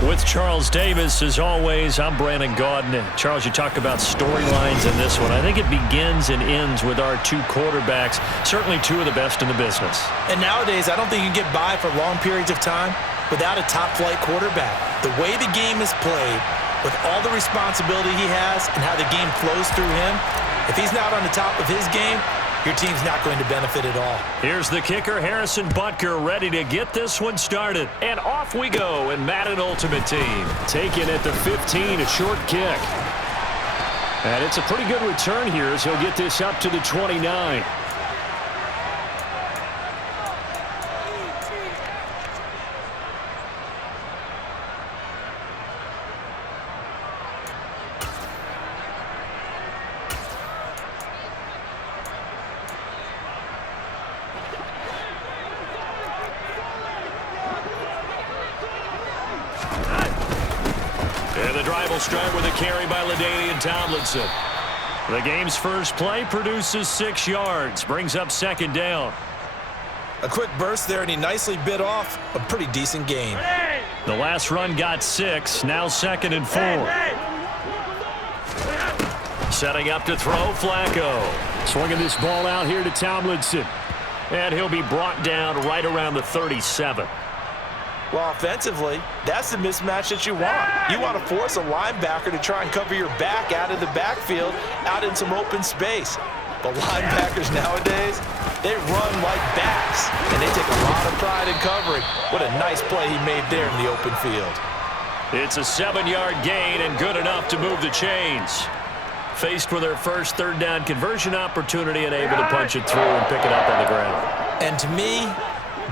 With Charles Davis, as always, I'm Brandon Gaudin. Charles, you talk about storylines in this one. I think it begins and ends with our two quarterbacks, certainly two of the best in the business. And nowadays, I don't think you can get by for long periods of time without a top-flight quarterback. The way the game is played, with all the responsibility he has and how the game flows through him, if he's not on the top of his game, your team's not going to benefit at all. Here's the kicker, Harrison Butker, ready to get this one started. And off we go in Madden Ultimate Team. Taken at the 15, a short kick. And it's a pretty good return here as he'll get this up to the 29. And the drive will start with a carry by LaDainian Tomlinson. The game's first play produces 6 yards, brings up second down. A quick burst there, and he nicely bit off a pretty decent gain. The last run got 6, now 2nd and 4. Setting up to throw, Flacco. Swinging this ball out here to Tomlinson. And he'll be brought down right around the 37. Well, offensively, that's the mismatch that you want. You want to force a linebacker to try and cover your back out of the backfield, out in some open space. But linebackers nowadays, they run like backs, and they take a lot of pride in covering. What a nice play he made there in the open field. It's a 7-yard gain and good enough to move the chains. Faced with their first third down conversion opportunity and able to punch it through and pick it up on the ground. And to me,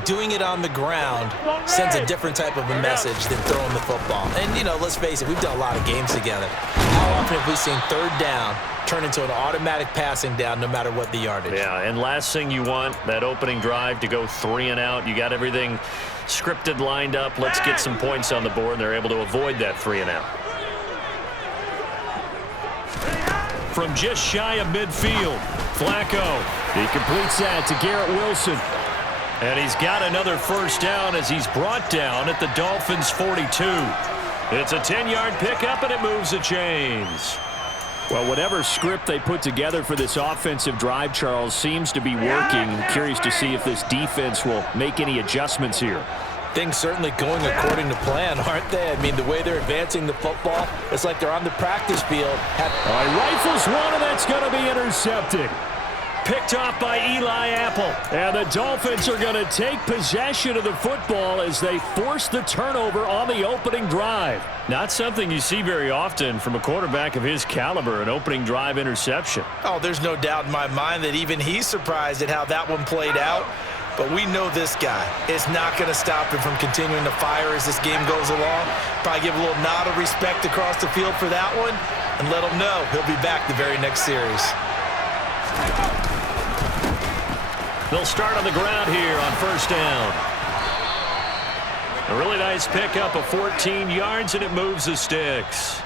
doing it on the ground sends a different type of a message than throwing the football. And, you know, let's face it, we've done a lot of games together. How often have we seen third down turn into an automatic passing down no matter what the yardage? Yeah, and last thing you want, that opening drive to go 3 and out. You got everything scripted, lined up. Let's get some points on the board, and they're able to avoid that 3 and out. From just shy of midfield, Flacco. He completes that to Garrett Wilson. And he's got another first down as he's brought down at the Dolphins' 42. It's a 10-yard pickup, and it moves the chains. Well, whatever script they put together for this offensive drive, Charles, seems to be working. Curious to see if this defense will make any adjustments here. Things certainly going according to plan, aren't they? I mean, the way they're advancing the football, it's like they're on the practice field. All right, rifles one, and that's going to be intercepted. Picked off by Eli Apple. And the Dolphins are going to take possession of the football as they force the turnover on the opening drive. Not something you see very often from a quarterback of his caliber, an opening drive interception. Oh, there's no doubt in my mind that even he's surprised at how that one played out. But we know this guy is not going to stop him from continuing to fire as this game goes along. Probably give a little nod of respect across the field for that one and let him know he'll be back the very next series. They'll start on the ground here on first down. A really nice pickup of 14 yards, and it moves the sticks.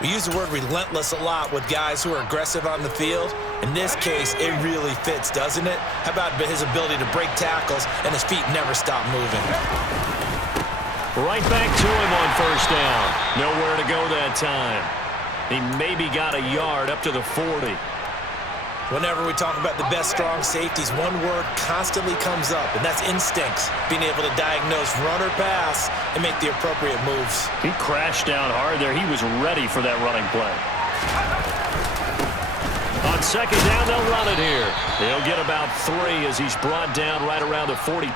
We use the word relentless a lot with guys who are aggressive on the field. In this case, it really fits, doesn't it? How about his ability to break tackles and his feet never stop moving? Right back to him on first down. Nowhere to go that time. He maybe got a yard up to the 40. Whenever we talk about the best strong safeties, one word constantly comes up, and that's instincts. Being able to diagnose run or pass and make the appropriate moves. He crashed down hard there. He was ready for that running play. On second down, they'll run it here. They'll get about 3 as he's brought down right around the 42.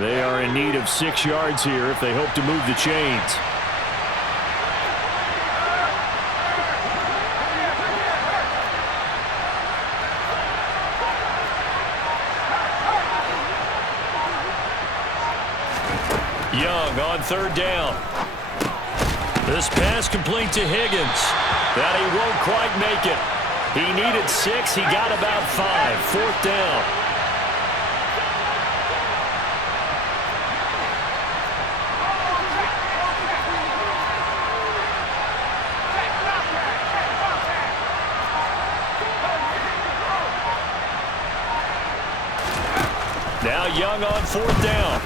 They are in need of 6 yards here if they hope to move the chains. Young on third down. This pass complete to Higgins. That he won't quite make it. He needed 6. He got about 5. Fourth down. Now Young on 4th down.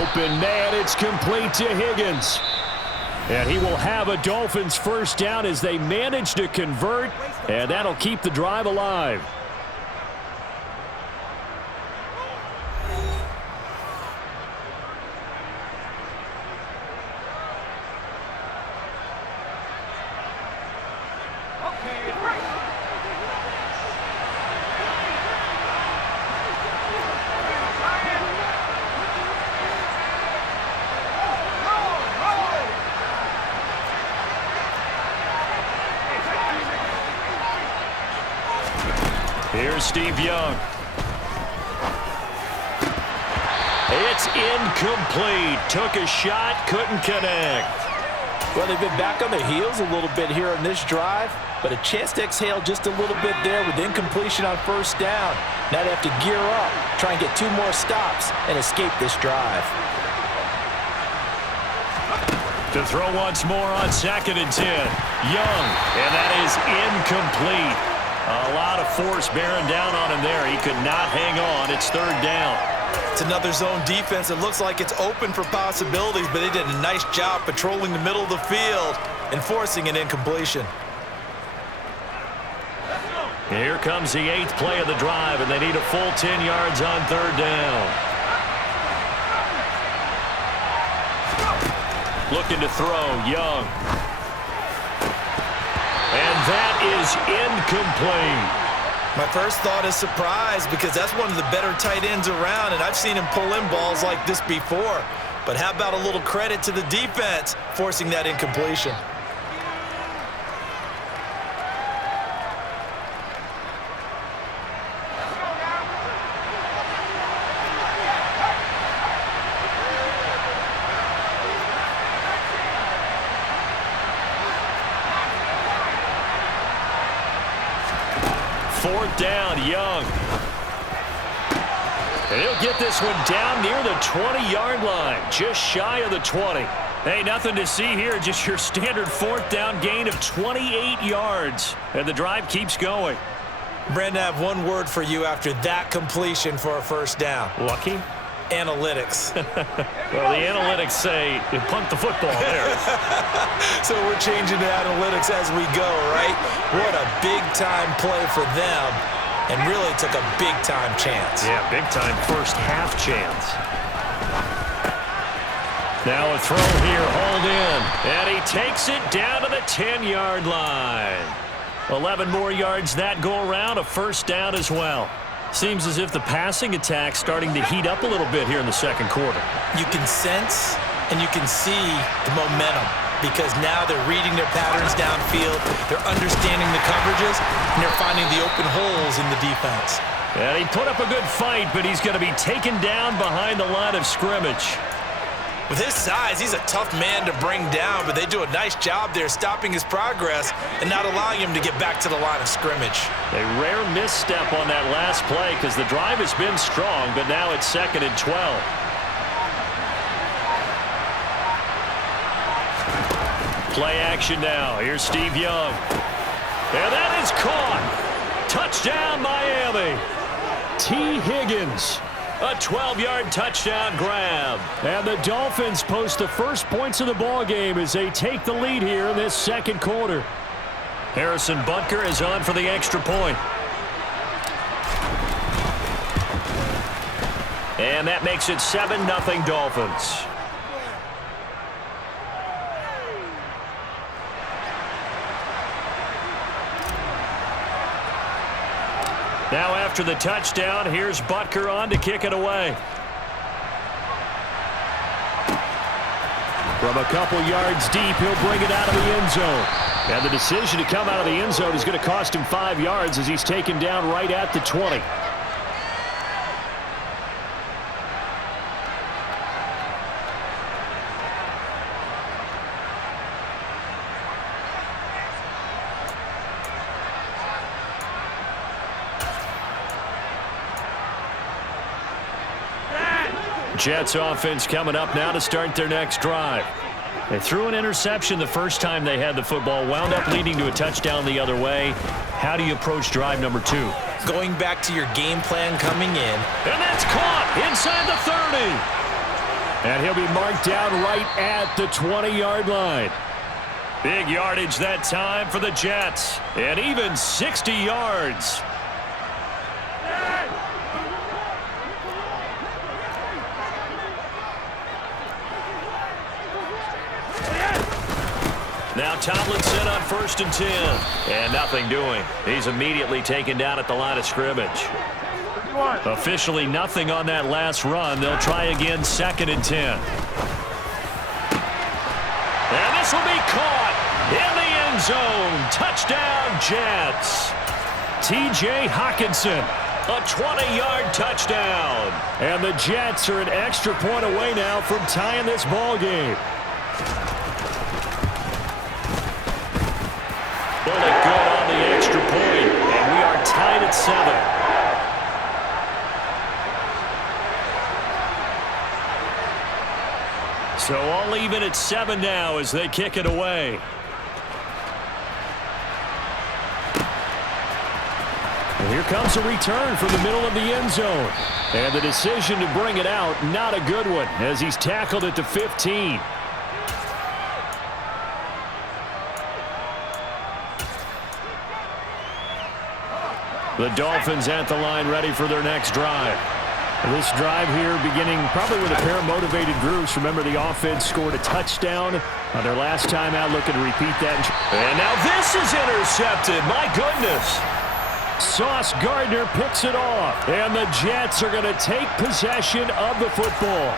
Open man, it's complete to Higgins. And he will have a Dolphins first down as they manage to convert, and that'll keep the drive alive. Here's Steve Young. It's incomplete. Took a shot, couldn't connect. Well, they've been back on their heels a little bit here on this drive, but a chance to exhale just a little bit there with incompletion on 1st down. Now they have to gear up, try and get 2 more stops, and escape this drive. To throw once more on 2nd and 10. Young, and that is incomplete. A lot of force bearing down on him there. He could not hang on. It's 3rd down. It's another zone defense. It looks like it's open for possibilities, but they did a nice job patrolling the middle of the field and forcing an incompletion. Here comes the 8th play of the drive, and they need a full 10 yards on 3rd down. Looking to throw, Young. And that is incomplete. My first thought is surprise because that's one of the better tight ends around, and I've seen him pull in balls like this before. But how about a little credit to the defense forcing that incompletion? Fourth down, Young. And he'll get this one down near the 20-yard line, just shy of the 20. Hey, nothing to see here, just your standard 4th down gain of 28 yards. And the drive keeps going. Brandon, I have one word for you after that completion for a 1st down. Lucky? Analytics. Well, the analytics say you punt the football there. So we're changing to analytics as we go, right? What a big-time play for them, and really took a big-time chance. Yeah, big-time first half chance. Now a throw here, hauled in, and he takes it down to the 10-yard line. 11 more yards that go around, a 1st down as well. Seems as if the passing attack's starting to heat up a little bit here in the 2nd quarter. You can sense and you can see the momentum because now they're reading their patterns downfield, they're understanding the coverages, and they're finding the open holes in the defense. And he put up a good fight, but he's going to be taken down behind the line of scrimmage. With his size, he's a tough man to bring down, but they do a nice job there stopping his progress and not allowing him to get back to the line of scrimmage. A rare misstep on that last play because the drive has been strong, but now it's 2nd and 12. Play action now. Here's Steve Young. And that is caught. Touchdown, Miami. T. Higgins. A 12-yard touchdown grab. And the Dolphins post the first points of the ball game as they take the lead here in this 2nd quarter. Harrison Butker is on for the extra point. And that makes it 7-0 Dolphins. Now after the touchdown, here's Butker on to kick it away. From a couple yards deep, he'll bring it out of the end zone. And the decision to come out of the end zone is going to cost him 5 yards as he's taken down right at the 20. Jets offense coming up now to start their next drive. They threw an interception the first time they had the football, wound up leading to a touchdown the other way. how do you approach drive number 2? Going back to your game plan coming in. And that's caught inside the 30. And he'll be marked down right at the 20-yard line. Big yardage that time for the Jets. And even 60 yards. Now Tomlinson on 1st and 10. And nothing doing. He's immediately taken down at the line of scrimmage. Officially nothing on that last run. They'll try again 2nd and 10. And this will be caught in the end zone. Touchdown, Jets. T.J. Hockenson, a 20-yard touchdown. And the Jets are an extra point away now from tying this ball game. Bullock good on the extra point, and we are tied at 7. So all even at 7 now as they kick it away. And here comes a return from the middle of the end zone. And the decision to bring it out, not a good one, as he's tackled at the 15. The Dolphins at the line ready for their next drive. This drive here beginning probably with a pair of motivated groups. Remember, the offense scored a touchdown on their last time out. Looking to repeat that. And now this is intercepted. My goodness. Sauce Gardner picks it off. And the Jets are going to take possession of the football.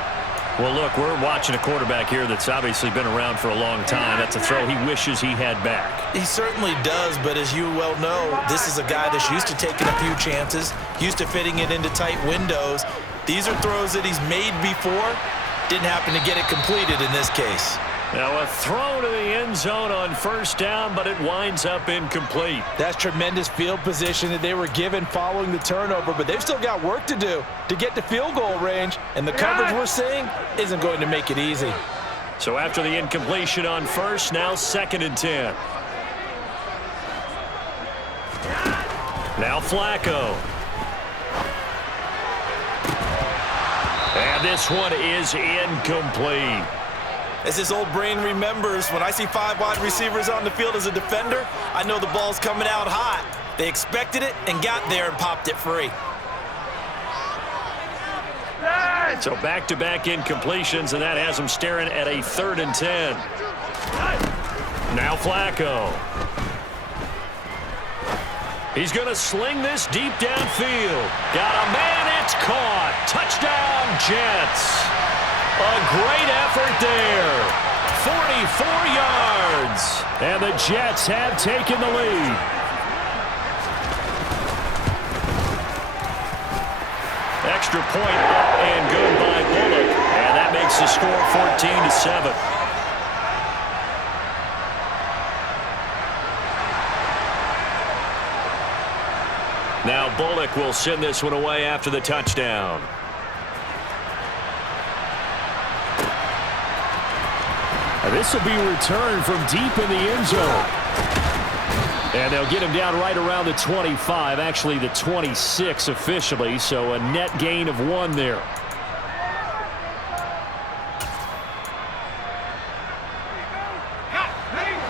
Well, look, we're watching a quarterback here that's obviously been around for a long time. That's a throw he wishes he had back. He certainly does, but as you well know, this is a guy that's used to taking a few chances, used to fitting it into tight windows. These are throws that he's made before. Didn't happen to get it completed in this case. Now a throw to the end zone on 1st down, but it winds up incomplete. That's tremendous field position that they were given following the turnover, but they've still got work to do to get to field goal range, and the coverage we're seeing isn't going to make it easy. So after the incompletion on 1st, now 2nd and 10. Now Flacco. And this one is incomplete. As his old brain remembers, when I see 5 wide receivers on the field as a defender, I know the ball's coming out hot. They expected it and got there and popped it free. So back-to-back incompletions, and that has them staring at a 3rd and 10. Now Flacco. He's going to sling this deep downfield. Got a man, it's caught. Touchdown, Jets. A great effort there. 44 yards. And the Jets have taken the lead. Extra point up and good by Bullock. And that makes the score 14-7. Now Bullock will send this one away after the touchdown. This will be returned from deep in the end zone. And they'll get him down right around the 25, actually the 26 officially, so a net gain of 1 there.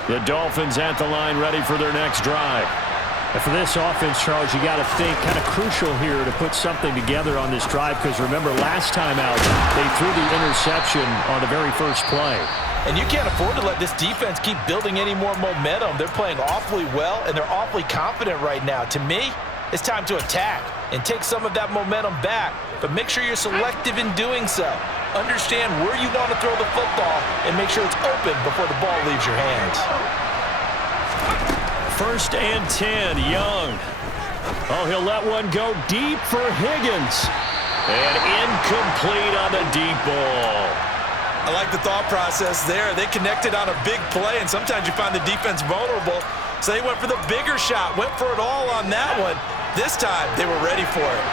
The Dolphins at the line ready for their next drive. And for this offense, Charles, you got to think kind of crucial here to put something together on this drive, because remember last time out they threw the interception on the very first play. And you can't afford to let this defense keep building any more momentum. They're playing awfully well, and they're awfully confident right now. To me, it's time to attack and take some of that momentum back. But make sure you're selective in doing so. Understand where you want to throw the football and make sure it's open before the ball leaves your hands. 1st and 10, Young. Oh, he'll let one go deep for Higgins. And incomplete on the deep ball. I like the thought process there. They connected on a big play, and sometimes you find the defense vulnerable. So they went for the bigger shot, went for it all on that one. This time, they were ready for it.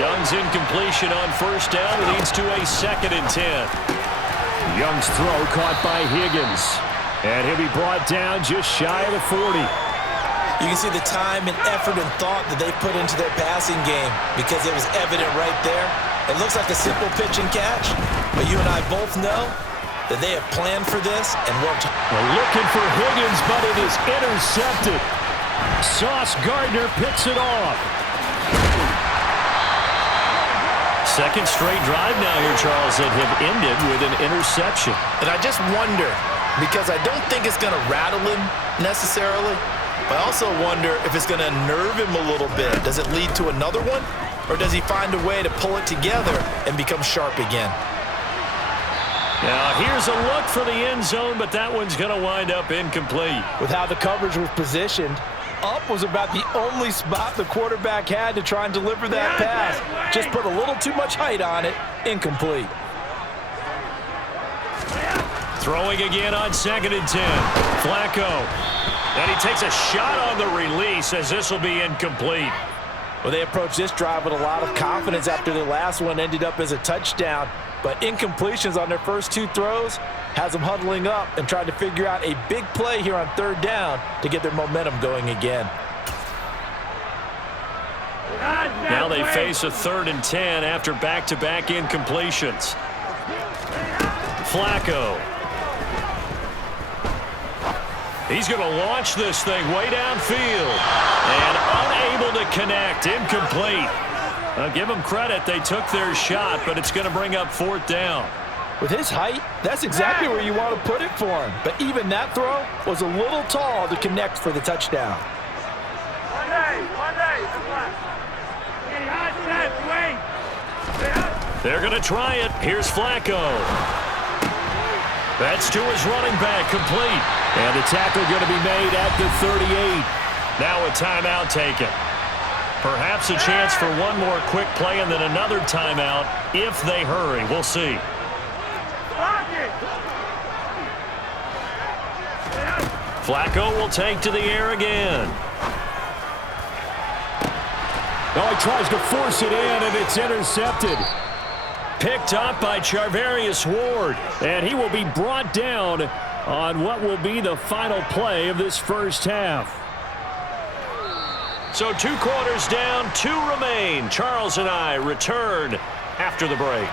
Young's incompletion on 1st down leads to a 2nd and 10. Young's throw caught by Higgins. And he'll be brought down just shy of the 40. You can see the time and effort and thought that they put into their passing game because it was evident right there. It looks like a simple pitch and catch, but you and I both know that they have planned for this and worked. Looking for Higgins, but it is intercepted. Sauce Gardner picks it off. Second straight drive now here, Charles, that have ended with an interception. And I just wonder, because I don't think it's going to rattle him necessarily, but I also wonder if it's going to nerve him a little bit. Does it lead to another one? Or does he find a way to pull it together and become sharp again? Now, here's a look for the end zone, but that one's going to wind up incomplete. With how the coverage was positioned, up was about the only spot the quarterback had to try and deliver that pass. Just put a little too much height on it. Incomplete. Throwing again on 2nd and 10. Flacco. And he takes a shot on the release as this will be incomplete. Well, they approached this drive with a lot of confidence after their last one ended up as a touchdown. But incompletions on their first two throws has them huddling up and trying to figure out a big play here on 3rd down to get their momentum going again. Now they face a 3rd and 10 after back-to-back incompletions. Flacco. He's going to launch this thing way downfield. And unable to connect. Incomplete. Give them credit. They took their shot, but it's going to bring up 4th down. With his height, that's exactly where you want to put it for him. But even that throw was a little tall to connect for the touchdown. They're going to try it. Here's Flacco. That's to his running back, complete. And the tackle going to be made at the 38. Now a timeout taken. Perhaps a chance for one more quick play and then another timeout if they hurry. We'll see. Flacco will take to the air again. Oh, he tries to force it in, and it's intercepted. Picked up by Charvarius Ward, and he will be brought down on what will be the final play of this first half. So 2 quarters down, 2 remain. Charles and I return after the break.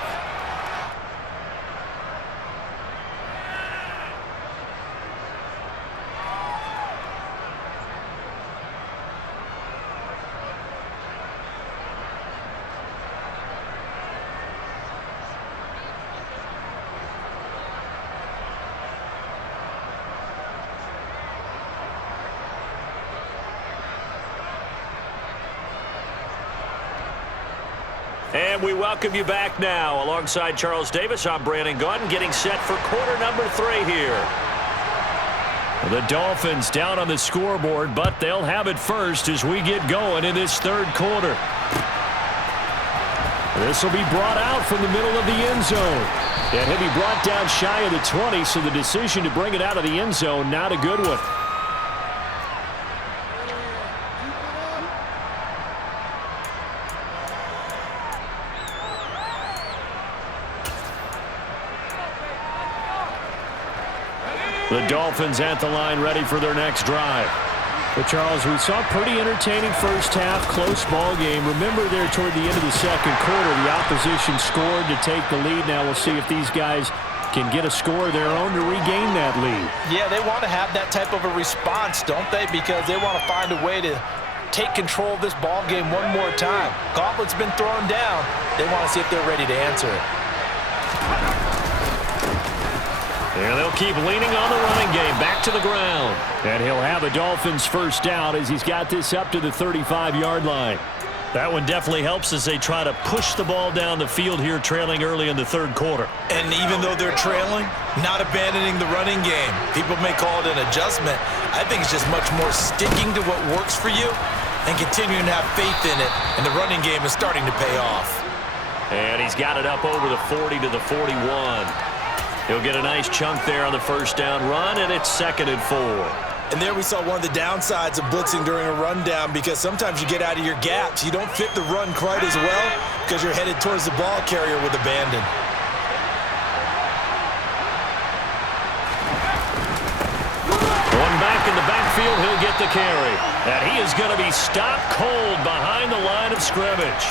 And we welcome you back now. Alongside Charles Davis, I'm Brandon Gaudin, getting set for quarter number 3 here. The Dolphins down on the scoreboard, but they'll have it first as we get going in this 3rd quarter. This will be brought out from the middle of the end zone. And he'll be brought down shy of the 20, so the decision to bring it out of the end zone, not a good one. The Dolphins at the line ready for their next drive. But Charles, we saw a pretty entertaining first half, close ball game. Remember there toward the end of the 2nd quarter, the opposition scored to take the lead. Now we'll see if these guys can get a score of their own to regain that lead. Yeah, they want to have that type of a response, don't they? Because they want to find a way to take control of this ball game one more time. Gauntlet's been thrown down. They want to see if they're ready to answer it. And they'll keep leaning on the running game back to the ground. And he'll have a Dolphins first down as he's got this up to the 35-yard line. That one definitely helps as they try to push the ball down the field here, trailing early in the 3rd quarter. And even though they're trailing, not abandoning the running game. People may call it an adjustment. I think it's just much more sticking to what works for you and continuing to have faith in it. And the running game is starting to pay off. And he's got it up over the 40 to the 41. He'll get a nice chunk there on the first down run, and it's 2nd and 4. And there we saw one of the downsides of blitzing during a rundown, because sometimes you get out of your gaps. You don't fit the run quite as well because you're headed towards the ball carrier with abandon. One back in the backfield. midfield, he'll get the carry. And he is going to be stopped cold behind the line of scrimmage.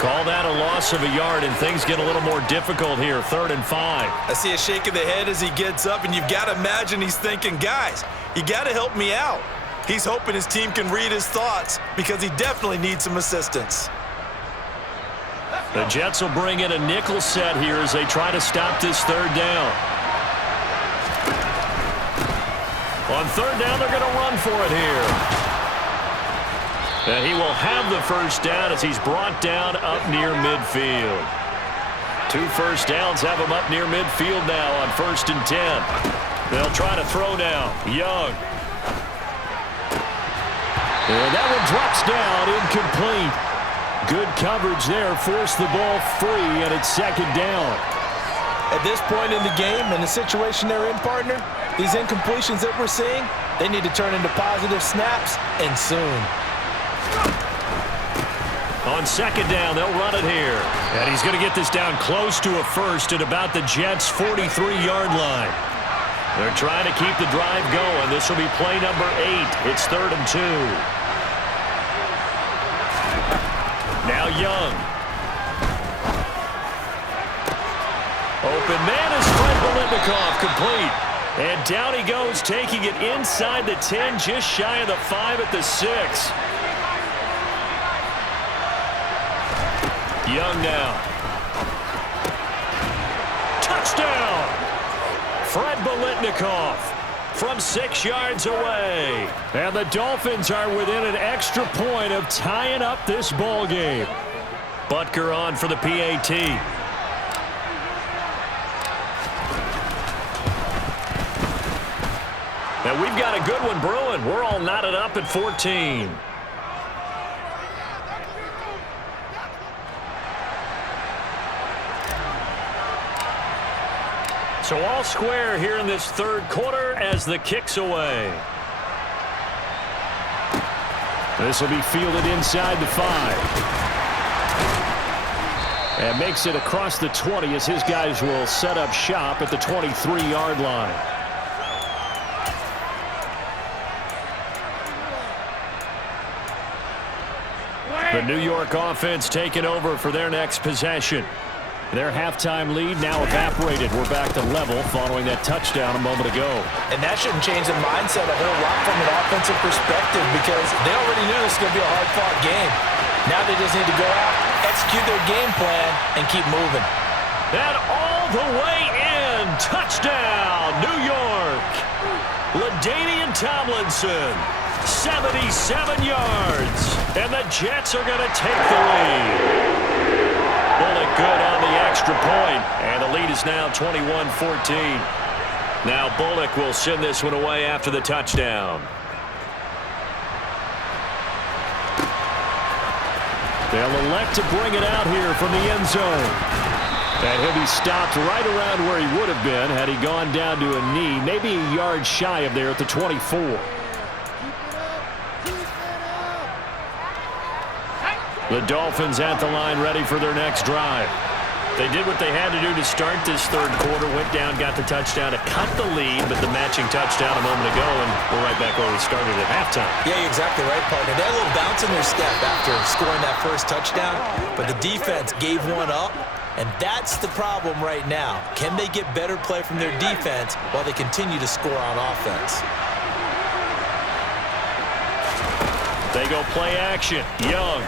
Call that a loss of a yard, and things get a little more difficult here, 3rd and 5. I see a shake of the head as he gets up, and you've got to imagine he's thinking, guys, you got to help me out. He's hoping his team can read his thoughts because he definitely needs some assistance. The Jets will bring in a nickel set here as they try to stop this 3rd down. On 3rd down, they're going to run for it here. And he will have the 1st down as he's brought down up near midfield. 2 first downs have him up near midfield now on 1st and 10. They'll try to throw now. Young. And that one drops down, incomplete. Good coverage there, forced the ball free, and it's 2nd down. At this point in the game, in the situation they're in, partner, these incompletions that we're seeing, they need to turn into positive snaps, and soon. On 2nd down, they'll run it here. And he's going to get this down close to a 1st at about the Jets' 43-yard line. They're trying to keep the drive going. This will be play number 8. It's 3rd and 2. Now Young. Open man is Fred Biletnikoff, complete. And down he goes, taking it inside the 10, just shy of the 5 at the 6. Young now. Touchdown! Fred Biletnikoff from 6 yards away. And the Dolphins are within an extra point of tying up this ball game. Butker on for the PAT. And we've got a good one brewing. We're all knotted up at 14. So all square here in this 3rd quarter as the kick's away. This will be fielded inside the 5. And makes it across the 20 as his guys will set up shop at the 23-yard line. The New York offense taking over for their next possession. Their halftime lead now evaporated. We're back to level following that touchdown a moment ago. And that shouldn't change the mindset a whole lot from an offensive perspective because they already knew this was going to be a hard-fought game. Now they just need to go out, execute their game plan, and keep moving. And all the way in. Touchdown, New York. LaDainian Tomlinson, 77 yards. And the Jets are going to take the lead. Bullock good on the extra point, and the lead is now 21-14. Now Bullock will send this one away after the touchdown. They'll elect to bring it out here from the end zone. And he'll be stopped right around where he would have been had he gone down to a knee, maybe a yard shy of there at the 24. The Dolphins at the line ready for their next drive. They did what they had to do to start this 3rd quarter, went down, got the touchdown to cut the lead, but the matching touchdown a moment ago, and we're right back where we started at halftime. Yeah, you're exactly right, partner. They had a little bounce in their step after scoring that 1st touchdown, but the defense gave one up, and that's the problem right now. Can they get better play from their defense while they continue to score on offense? They go play action. Young.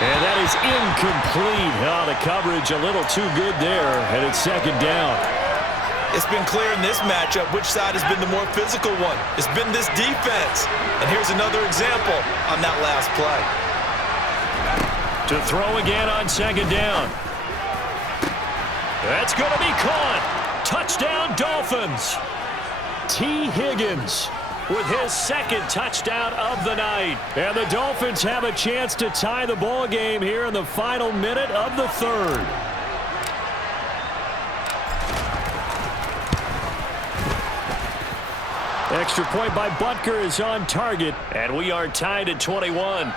And that is incomplete. Oh, the coverage a little too good there, and it's 2nd down. It's been clear in this matchup which side has been the more physical one. It's been this defense. And here's another example on that last play. To throw again on 2nd down. That's going to be caught. Touchdown, Dolphins. T. Higgins with his 2nd touchdown of the night. And the Dolphins have a chance to tie the ball game here in the final minute of the 3rd. Extra point by Butker is on target, and we are tied at 21.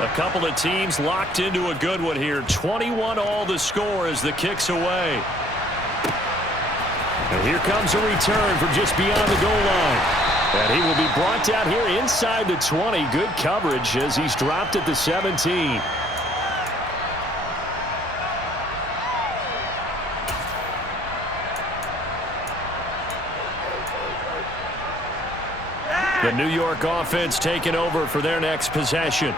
A couple of teams locked into a good one here. 21-all the score as the kick's away. And here comes a return from just beyond the goal line. And he will be brought down here inside the 20. Good coverage as he's dropped at the 17. The New York offense taking over for their next possession.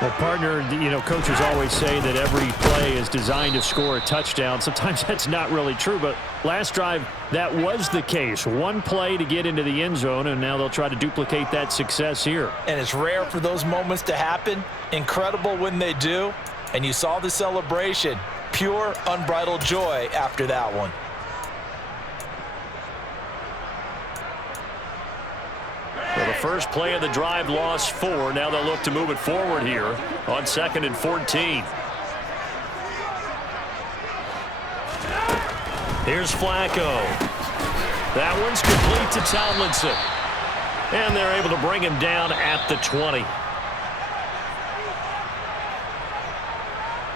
Well, partner, coaches always say that every play is designed to score a touchdown. Sometimes that's not really true, but last drive, that was the case. One play to get into the end zone, and now they'll try to duplicate that success here. And it's rare for those moments to happen. Incredible when they do. And you saw the celebration. Pure, unbridled joy after that one. Well, the first play of the drive lost 4. Now they'll look to move it forward here on 2nd and 14. Here's Flacco. That one's complete to Tomlinson. And they're able to bring him down at the 20.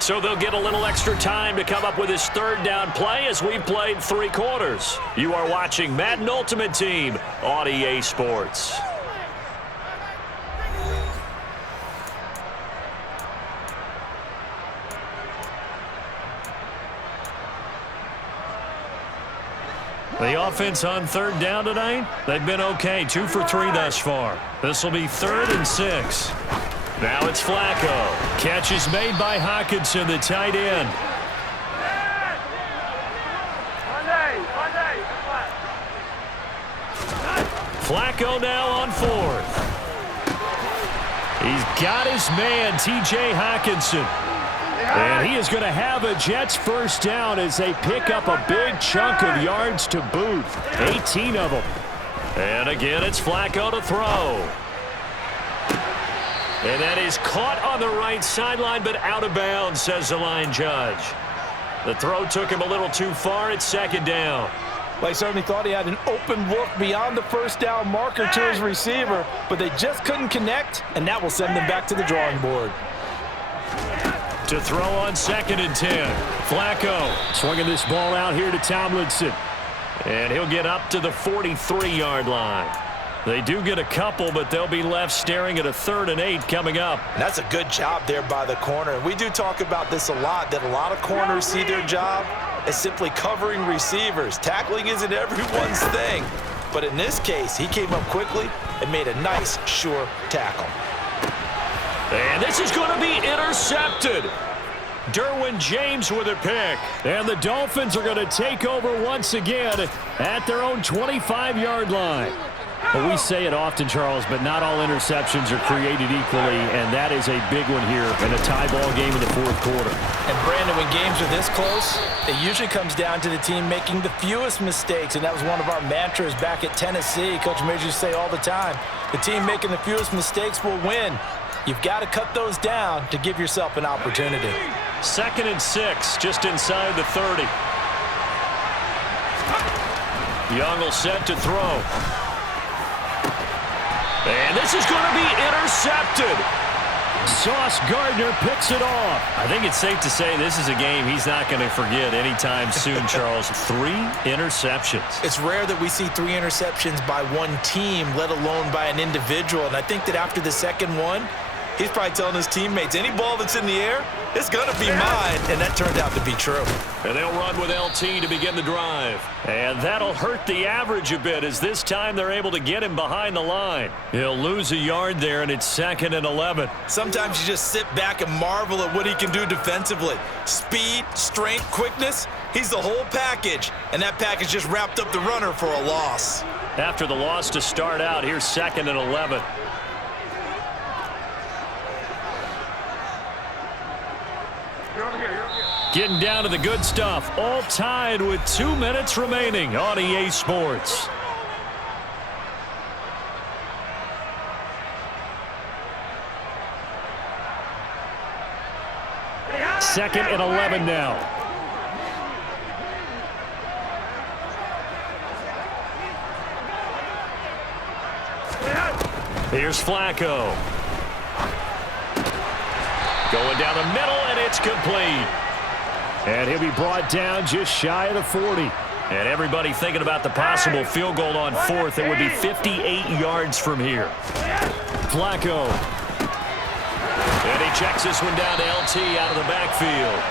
So they'll get a little extra time to come up with his 3rd down play as we've played 3 quarters. You are watching Madden Ultimate Team on EA Sports. The offense on 3rd down tonight, they've been okay. 2 for 3 thus far. This will be 3rd and 6. Now it's Flacco. Catch is made by Hockenson, the tight end. Flacco now on 4th. He's got his man, TJ Hockenson. And he is going to have a Jets first down as they pick up a big chunk of yards to boot. 18 of them. And again, it's Flacco to throw. And that is caught on the right sideline, but out of bounds, says the line judge. The throw took him a little too far. It's 2nd down. They certainly thought he had an open look beyond the first down marker to his receiver, but they just couldn't connect, and that will send them back to the drawing board. To throw on 2nd and 10. Flacco swinging this ball out here to Tomlinson. And he'll get up to the 43-yard line. They do get a couple, but they'll be left staring at a 3rd and 8 coming up. And that's a good job there by the corner. And we do talk about this a lot, that a lot of corners see their job as simply covering receivers. Tackling isn't everyone's thing. But in this case, he came up quickly and made a nice, sure tackle. And this is going to be intercepted. Derwin James with a pick. And the Dolphins are going to take over once again at their own 25-yard line. Well, we say it often, Charles, but not all interceptions are created equally, and that is a big one here in a tie ball game in the 4th quarter. And, Brandon, when games are this close, it usually comes down to the team making the fewest mistakes, and that was one of our mantras back at Tennessee. Coach Mears used to say all the time, the team making the fewest mistakes will win. You've got to cut those down to give yourself an opportunity. 2nd and 6, just inside the 30. Young will set to throw. And this is going to be intercepted. Sauce Gardner picks it off. I think it's safe to say this is a game he's not going to forget anytime soon, Charles. 3 interceptions. It's rare that we see 3 interceptions by one team, let alone by an individual. And I think that after the second one, he's probably telling his teammates, any ball that's in the air, it's going to be mine. And that turned out to be true. And they'll run with LT to begin the drive. And that'll hurt the average a bit as this time they're able to get him behind the line. He'll lose a yard there, and it's 2nd and 11. Sometimes you just sit back and marvel at what he can do defensively. Speed, strength, quickness, he's the whole package. And that package just wrapped up the runner for a loss. After the loss to start out, here's 2nd and 11. Getting down to the good stuff. All tied with 2 minutes remaining on EA Sports. Second and 11 now. Here's Flacco. Going down the middle, and it's complete. And he'll be brought down just shy of the 40. And everybody thinking about the possible field goal on fourth. It would be 58 yards from here. Flacco. And he checks this one down to LT out of the backfield.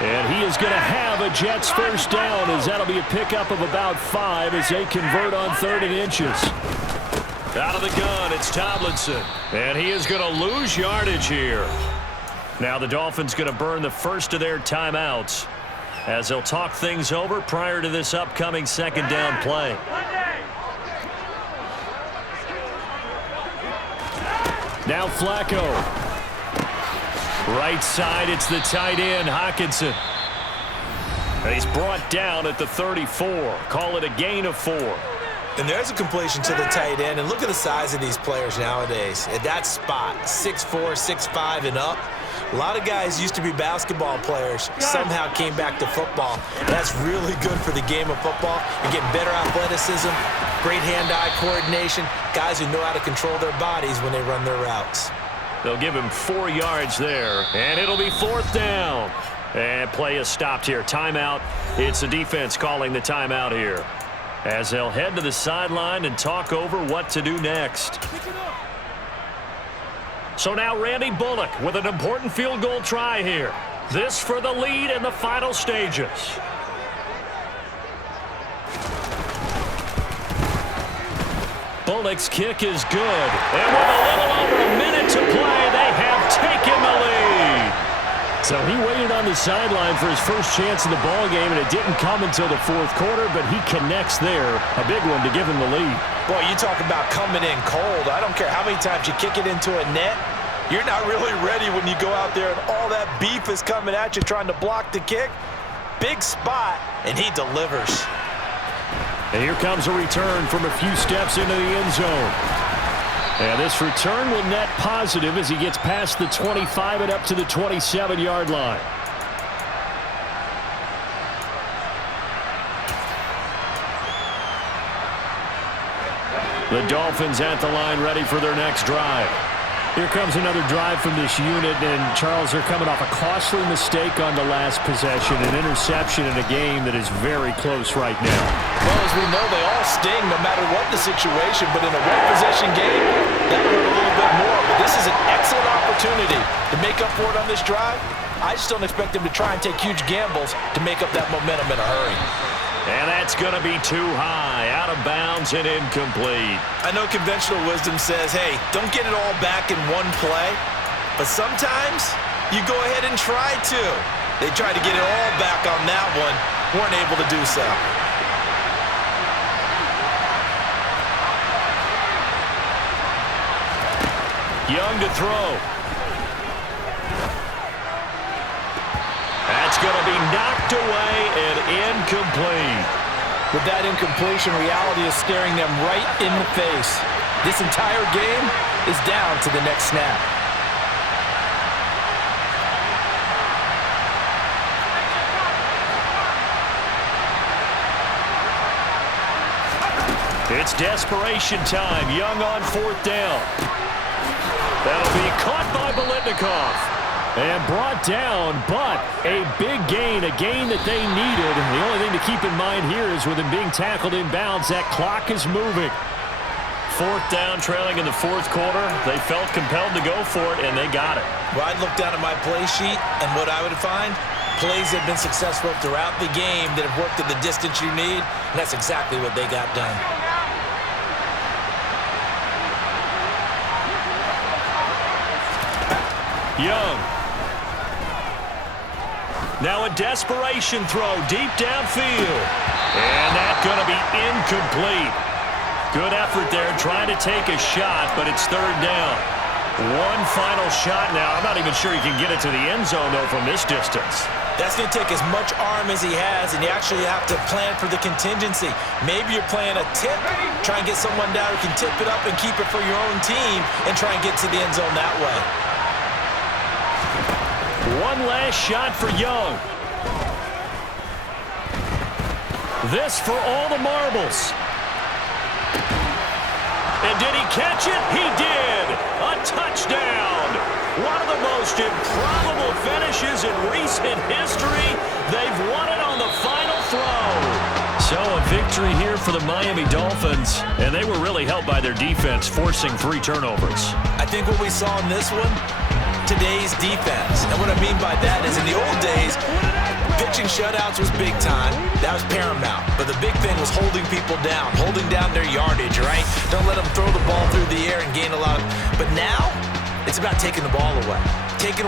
And he is going to have a Jets first down, as that'll be a pickup of about 5 as they convert on 3rd and inches. Out of the gun, it's Tomlinson. And he is going to lose yardage here. Now the Dolphins going to burn the first of their timeouts as they'll talk things over prior to this upcoming 2nd down play. Now Flacco. Right side, it's the tight end, Hockenson. And he's brought down at the 34. Call it a gain of 4. And there's a completion to the tight end. And look at the size of these players nowadays. At that spot, 6'4", 6'5", and up. A lot of guys used to be basketball players, somehow came back to football. That's really good for the game of football. You're getting better athleticism, great hand-eye coordination, guys who know how to control their bodies when they run their routes. They'll give him 4 yards there, and it'll be 4th down. And play is stopped here. Timeout. It's the defense calling the timeout here, as they'll head to the sideline and talk over what to do next. So now Randy Bullock with an important field goal try here. This for the lead in the final stages. Bullock's kick is good. And with a little over a minute to play, they have taken the lead. So he waited on the sideline for his first chance in the ball game, and it didn't come until the 4th quarter, but he connects there. A big one to give him the lead. Boy, you talk about coming in cold. I don't care how many times you kick it into a net. You're not really ready when you go out there and all that beef is coming at you trying to block the kick. Big spot, and he delivers. And here comes a return from a few steps into the end zone. And this return will net positive as he gets past the 25 and up to the 27-yard line. The Dolphins at the line ready for their next drive. Here comes another drive from this unit, and Charles, they're coming off a costly mistake on the last possession, an interception in a game that is very close right now. Well, as we know, they all sting no matter what the situation, but in a one-possession game, that hurt a little bit more. But this is an excellent opportunity to make up for it on this drive. I just don't expect them to try and take huge gambles to make up that momentum in a hurry. And that's going to be too high, out of bounds and incomplete. I know conventional wisdom says, hey, don't get it all back in one play. But sometimes you go ahead and try to. They tried to get it all back on that one, weren't able to do so. Young to throw. That's going to be knocked away and incomplete. With that incompletion, reality is staring them right in the face. This entire game is down to the next snap. It's desperation time. Young on 4th down. That'll be caught by Biletnikoff. And brought down, but a big gain, a gain that they needed. And the only thing to keep in mind here is with him being tackled inbounds, that clock is moving. 4th down, trailing in the 4th quarter. They felt compelled to go for it, and they got it. Well, I'd look down at my play sheet, and what I would find, plays have been successful throughout the game that have worked at the distance you need, and that's exactly what they got done. Young. Now a desperation throw deep downfield. And that's going to be incomplete. Good effort there trying to take a shot, but it's 3rd down. One final shot now. I'm not even sure he can get it to the end zone, though, from this distance. That's going to take as much arm as he has, and you actually have to plan for the contingency. Maybe you're playing a tip, try and get someone down who can tip it up and keep it for your own team and try and get to the end zone that way. One last shot for Young. This for all the marbles. And did he catch it? He did. A touchdown. One of the most improbable finishes in recent history. They've won it on the final throw. So a victory here for the Miami Dolphins, and they were really helped by their defense, forcing 3 turnovers. I think what we saw in this one, today's defense. And what I mean by that is in the old days, pitching shutouts was big time. That was paramount. But the big thing was holding people down, holding down their yardage, right? Don't let them throw the ball through the air and gain a lot of... But now, it's about taking the ball away. Taking